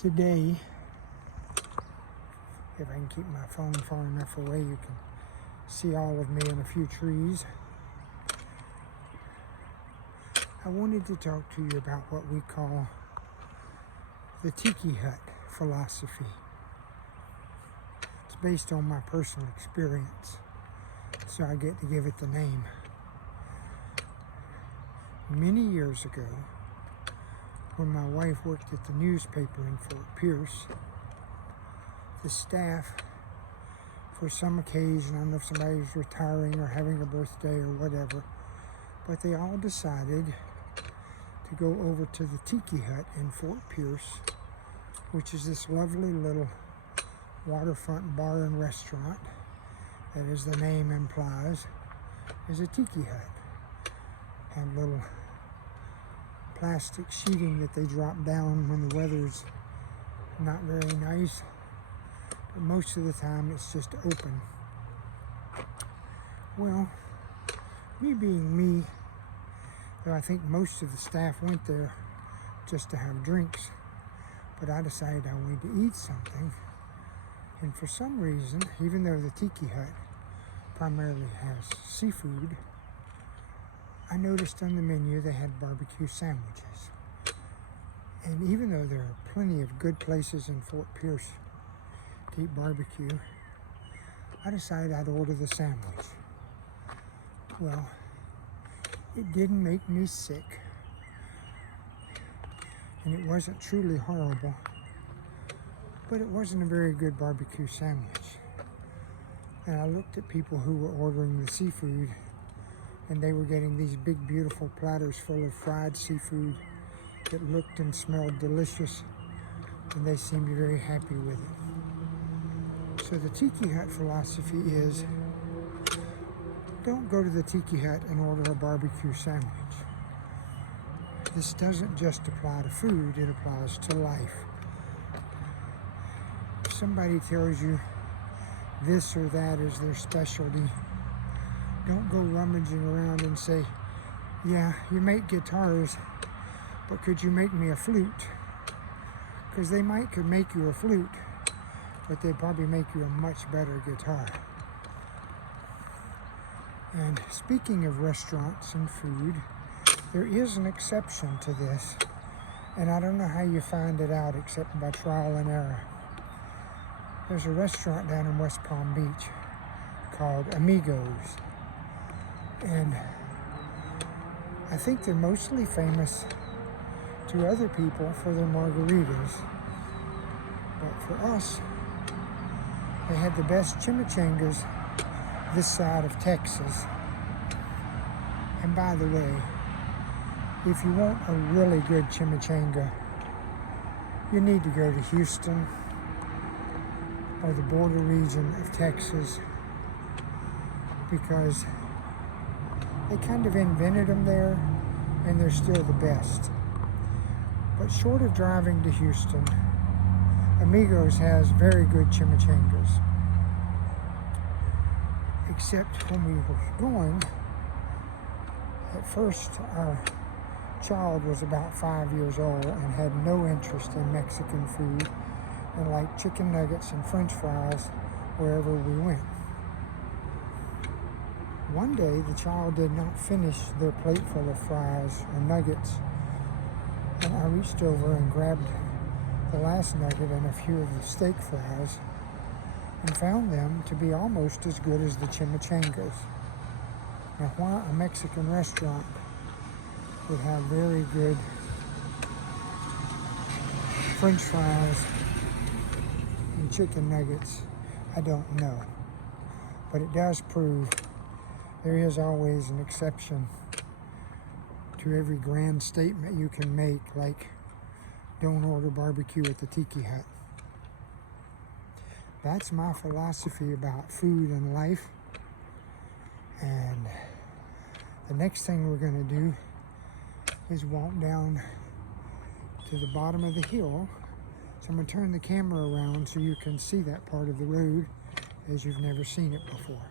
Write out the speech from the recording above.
Today, if I can keep my phone far enough away, you can see all of me and a few trees. I wanted to talk to you about what we call the Tiki Hut philosophy. It's based on my personal experience, so I get to give it the name. Many years ago, when my wife worked at the newspaper in Fort Pierce, the staff, for some occasion, I don't know if somebody was retiring or having a birthday or whatever, but they all decided to go over to the Tiki Hut in Fort Pierce, which is this lovely little waterfront bar and restaurant that, as the name implies, is a tiki hut. Have little plastic sheeting that they drop down when the weather's not very nice, but most of the time it's just open. Well, me being me, though I think most of the staff went there just to have drinks, but I decided I wanted to eat something, and for some reason, even though the Tiki Hut primarily has seafood, I noticed on the menu they had barbecue sandwiches. And even though there are plenty of good places in Fort Pierce to eat barbecue, I decided I'd order the sandwich. Well, it didn't make me sick, and it wasn't truly horrible, but it wasn't a very good barbecue sandwich. And I looked at people who were ordering the seafood, and they were getting these big, beautiful platters full of fried seafood that looked and smelled delicious, and they seemed very happy with it. So the Tiki Hut philosophy is, don't go to the Tiki Hut and order a barbecue sandwich. This doesn't just apply to food, it applies to life. If somebody tells you this or that is their specialty, don't go rummaging around and say, yeah, you make guitars, but could you make me a flute? Because they could make you a flute, but they'd probably make you a much better guitar. And speaking of restaurants and food, there is an exception to this, and I don't know how you find it out except by trial and error. There's a restaurant down in West Palm Beach called Amigos, and I think they're mostly famous to other people for their margaritas, but for us, they had the best chimichangas this side of Texas. And by the way, if you want a really good chimichanga, you need to go to Houston or the border region of Texas, because they kind of invented them there and they're still the best. But short of driving to Houston, Amigos has very good chimichangas. Except when we were going, at first our child was about 5 years old and had no interest in Mexican food and liked chicken nuggets and French fries wherever we went. One day the child did not finish their plate full of fries or nuggets, and I reached over and grabbed the last nugget and a few of the steak fries and found them to be almost as good as the chimichangas. Now, why a Mexican restaurant would have very good French fries and chicken nuggets, I don't know. But it does prove there is always an exception to every grand statement you can make, like, don't order barbecue at the Tiki Hut. That's my philosophy about food and life. And the next thing we're going to do is walk down to the bottom of the hill. So I'm going to turn the camera around so you can see that part of the road as you've never seen it before.